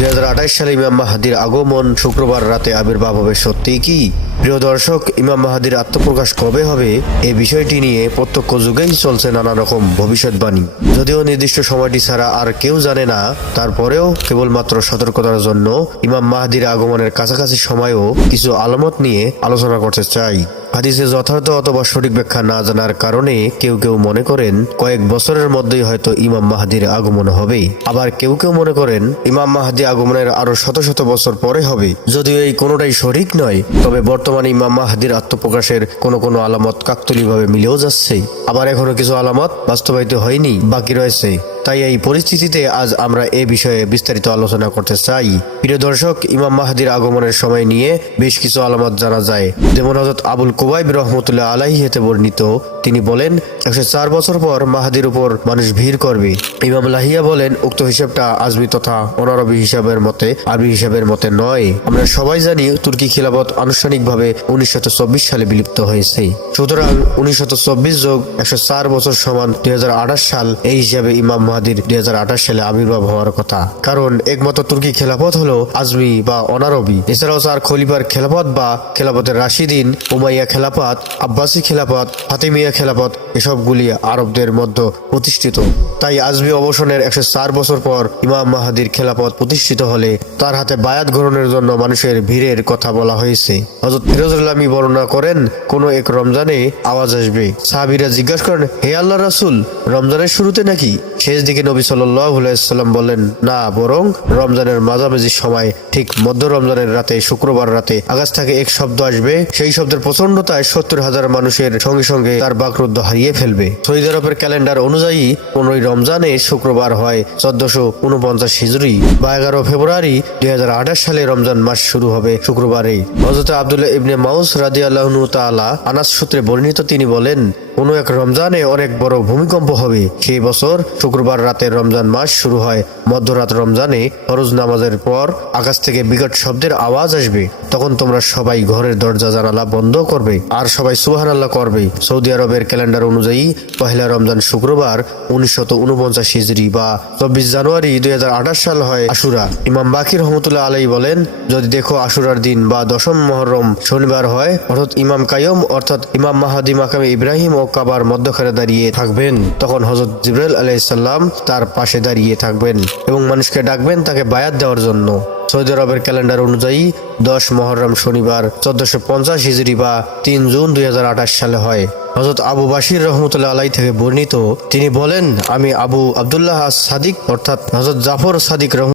2028 সালে ইমাম মাহদির আগমন শুক্রবার রাতে আবির্ভাব হবে সত্যিই কি? প্রিয় দর্শক, ইমাম মাহদির আত্মপ্রকাশ কবে হবে এই বিষয়টি নিয়ে প্রত্যক্ষ যুগেই চলছে নানা রকম ভবিষ্যৎবাণী। যদিও নির্দিষ্ট সময়টি ছাড়া আর কেউ জানে না, তারপরেও কেবলমাত্র সতর্কতার জন্য ইমাম মাহদির আগমনের কাছাকাছি সময়েও কিছু আলামত নিয়ে আলোচনা করতে চাই। হাদিসের যথার্থ অথবা সঠিক ব্যাখ্যা না জানার কারণে কেউ কেউ মনে করেন কয়েক বছরের মধ্যেই হয়তো ইমাম মাহদির আগমন হবে। আবার কেউ কেউ মনে করেন ইমাম মাহদি আগমনের আরো শত শত বছর পরে হবে। যদিও এই কোনোটাই সঠিক নয়, তবে বর্তমানে ইমাম মাহদির আত্মপ্রকাশের কোনো কোনো আলামত কাকতালীয়ভাবে মিলেও যাচ্ছে, আবার এখনো কিছু আলামত বাস্তবায়িত হয়নি, বাকি রয়েছে। তাই এই পরিস্থিতিতে আজ আমরা এ বিষয়ে বিস্তারিত আলোচনা করতে চাই। প্রিয় দর্শক, ইমাম মাহদির আগমনের সময় নিয়ে বেশ কিছু আলামত জানা যায়। যেমন হযরত আবুল কুবাইব রহমতুল্লাহ আলাইহি হতে বর্ণিত, তিনি বলেন 104 বছর পর মাহদির উপর মানুষ ভিড় করবে। ইমাম লাহিয়া বলেন উক্ত হিসাবটা আজমি তথা অনারবি হিসাবের মতে আরবি হিসাবের মতে নয়। আমরা সবাই জানি তুর্কি খিলাফত আনুষ্ঠানিকভাবে 1924 সালে বিলুপ্ত হয়েছে। সুতরাং 1924 যোগ 104 বছর সমান 2028 সাল, এই হিসাবে ইমাম মাহদির 2028 সালে আবির্ভাব হওয়ার কথা। কারণ একমাত্র তুর্কি খেলাফত হলো আজমি বা অনারবি। এছাড়াও 4 খলিফার খেলাফত বা খেলাফতের রাশিদিন, উমাইয়া খেলাফত, আব্বাসী খেলাফত, ফাতিমিয়া খেলাফত এসবগুলি আরবদের মধ্যে প্রতিষ্ঠিত। তাই আজমি অবসানের 104 বছর পর ইমাম মাহদির খেলাফত প্রতিষ্ঠিত হলে তার হাতে বায়াত গ্রহণের জন্য মানুষের ভিড়ের কথা বলা হয়েছে। হযরত ফিরোজুল্লামি বর্ণনা করেন, কোন এক রমজানে আওয়াজ আসবে। সাহাবীরা জিজ্ঞাসা করেন, হে আল্লাহর রাসূল, রমজানের শুরুতে নাকি? শেষ দিকে নবী সাল্লাল্লাহু আলাইহি সাল্লাম বললেন, না, বরং রমজানের মাঝামাঝি সময়, ঠিক মধ্য রমজানের রাতে, শুক্রবার রাতে আকাশ থেকে এক শব্দ আসবে। সেই শব্দের প্রচন্ডতায় 70,000 মানুষের সঙ্গে সঙ্গে তার বাকরুদ্ধ হারিয়ে ফেলবে। সৌদি আরবের ক্যালেন্ডার অনুযায়ী 15 রমজানে শুক্রবার হয় 1449 হিজরি বা 11 ফেব্রুয়ারি 2028 সালে রমজান মাস শুরু হবে শুক্রবারেই। হযরত আব্দুল্লাহ ইবনে মাউস রাদিয়াল্লাহু তাআলা আনাস সূত্রে বর্ণিত, তিনি বলেন, কোনো এক রমজানে অনেক বড় ভূমিকম্প হবে। সেই বছর শুক্রবার রাতে রমজান মাস শুরু হয়। মধ্যরাত রমজানে ফরজ নামাজের পর আকাশ থেকে বিকট শব্দের আওয়াজ আসবে। তখন তোমরা সবাই ঘরের দরজা জানালা বন্ধ করবে আর সবাই সুবহানাল্লাহ করবে। সৌদি আরবের ক্যালেন্ডার অনুযায়ী পহেলা রমজান শুক্রবার 1949 হিজরি বা 24 জানুয়ারি 2028 সাল হয় আশুরা। ইমাম বাকির রহমতুল্লাহ আলাইহি বলেন, যদি দেখো আশুরার দিন বা 10ম মুহররম শনিবার হয়, অর্থাৎ ইমাম কাইয়ুম অর্থাৎ ইমাম মাহদি মাকামে ইব্রাহিম ও কাবার মধ্যখানে দাঁড়িয়ে থাকবেন, তখন হযরত জিবরাইল আলাইহিস সালাম তার পাশে দাঁড়িয়ে থাকবেন এবং মানুষকে ডাকবেন তাকে বায়াত দেওয়ার জন্য। সৌদি আরবের ক্যালেন্ডার অনুযায়ী 10 মুহররম শনিবার 1450 হিজরি বা 3 জুন 2028 সালে হয়। হযরত আবু বাশির রহমতুল্লাহ আলাইহি থেকে বর্ণিত, তিনি বলেন, আমি আবু আব্দুল্লাহ আস সাদিক অর্থাৎ হযরত জাফর সাদিক